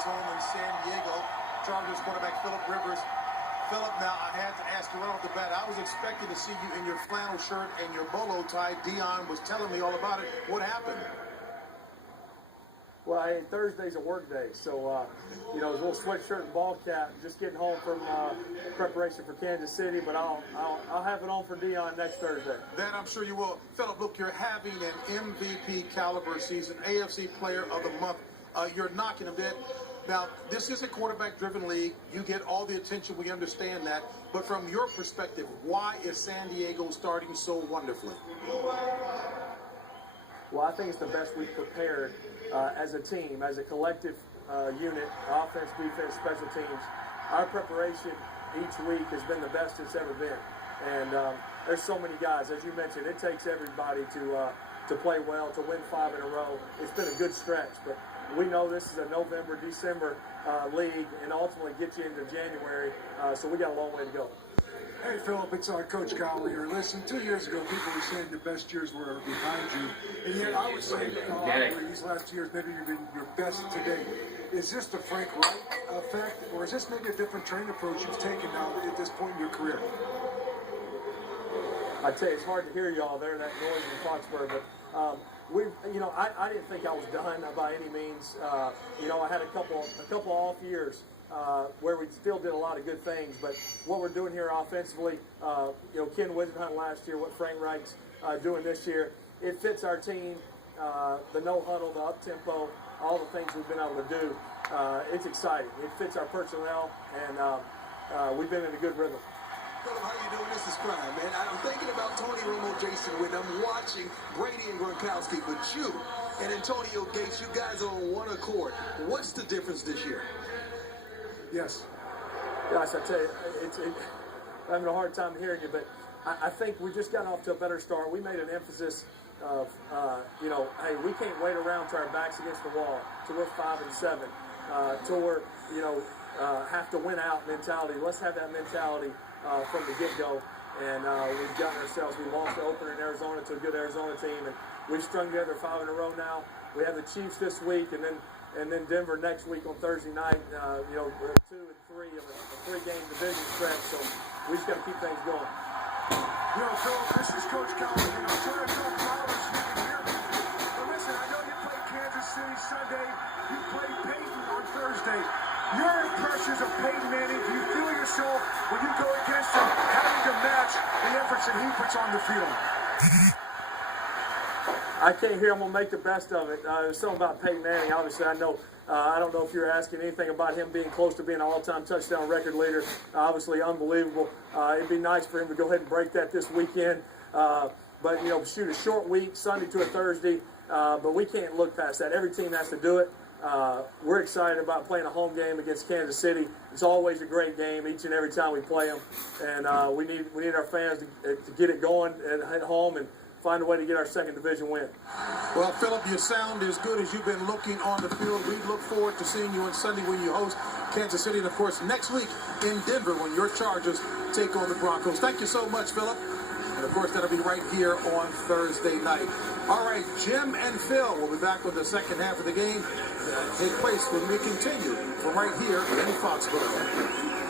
his home in San Diego. Chargers quarterback Philip Rivers. Philip, now I had to ask you right off the bat. I was expecting to see you in your flannel shirt and your bolo tie. Dion was telling me all about it. What happened? Well, hey, Thursday's a work day, so you know, a little sweatshirt and ball cap. Just getting home from preparation for Kansas City, but I'll have it on for Dion next Thursday. That I'm sure you will. Philip, look, you're having an MVP caliber season, AFC Player of the Month. You're knocking him dead. Now, this is a quarterback-driven league. You get all the attention. We understand that. But from your perspective, why is San Diego starting so wonderfully? Well, I think it's the best we've prepared as a team, as a collective unit, offense, defense, special teams. Our preparation each week has been the best it's ever been. And there's so many guys. As you mentioned, it takes everybody to play well, to win 5 in a row. It's been a good stretch, but we know this is a November, December league, and ultimately get you into January, so we got a long way to go. Hey, Philip, it's Coach Cowley here. Listen, 2 years ago, people were saying the best years were behind you. And yet, I would say these last years, maybe you've been your best today. Is this the Frank Wright effect, or is this maybe a different training approach you've taken now at this point in your career? I tell you, it's hard to hear y'all there, that noise in Foxborough, but I didn't think I was done by any means. I had a couple off years where we still did a lot of good things, but what we're doing here offensively, Ken Wisenhunt last year, what Frank Wright's doing this year, it fits our team. The no huddle, the up tempo, all the things we've been able to do. It's exciting. It fits our personnel, and we've been in a good rhythm. Philip, how you doing? This is Crime, man. I'm thinking about Tony Romo, Jason Witten. I'm watching Brady and Gronkowski, but you and Antonio Gates, you guys are on one accord. What's the difference this year? Yes. Gosh, I tell you, I'm having a hard time hearing you, but I think we just got off to a better start. We made an emphasis of, hey, we can't wait around to our backs against the wall till we're 5 and 7, till we're, have to win out mentality. Let's have that mentality from the get-go, and we've gotten ourselves. We lost the opener in Arizona to a good Arizona team, and we've strung together 5 in a row now. We have the Chiefs this week, and then Denver next week on Thursday night. We're 2 and 3 of a 3-game division stretch, so we just got to keep things going. Phil, this is Coach Cowley. I'm trying to talk Flowers speaking here. But listen, I know you played Kansas City Sunday. You played Peyton on Thursday. Your impressions of Peyton Manning, do you feel yourself when you go against him having to match the efforts that he puts on the field? I can't hear. I'm going to make the best of it. There's something about Peyton Manning. Obviously, I know. I don't know if you're asking anything about him being close to being an all-time touchdown record leader. Obviously, unbelievable. It'd be nice for him to go ahead and break that this weekend. But, shoot a short week, Sunday to a Thursday. But we can't look past that. Every team has to do it. We're excited about playing a home game against Kansas City. It's always a great game each and every time we play them. And we need our fans to get it going at home and find a way to get our second division win. Well, Philip, you sound as good as you've been looking on the field. We look forward to seeing you on Sunday when you host Kansas City, and of course next week in Denver when your Chargers take on the Broncos. Thank you so much, Philip. And of course that'll be right here on Thursday night. All right, Jim and Phil will be back with the second half of the game. Take place when we continue from right here in Foxborough.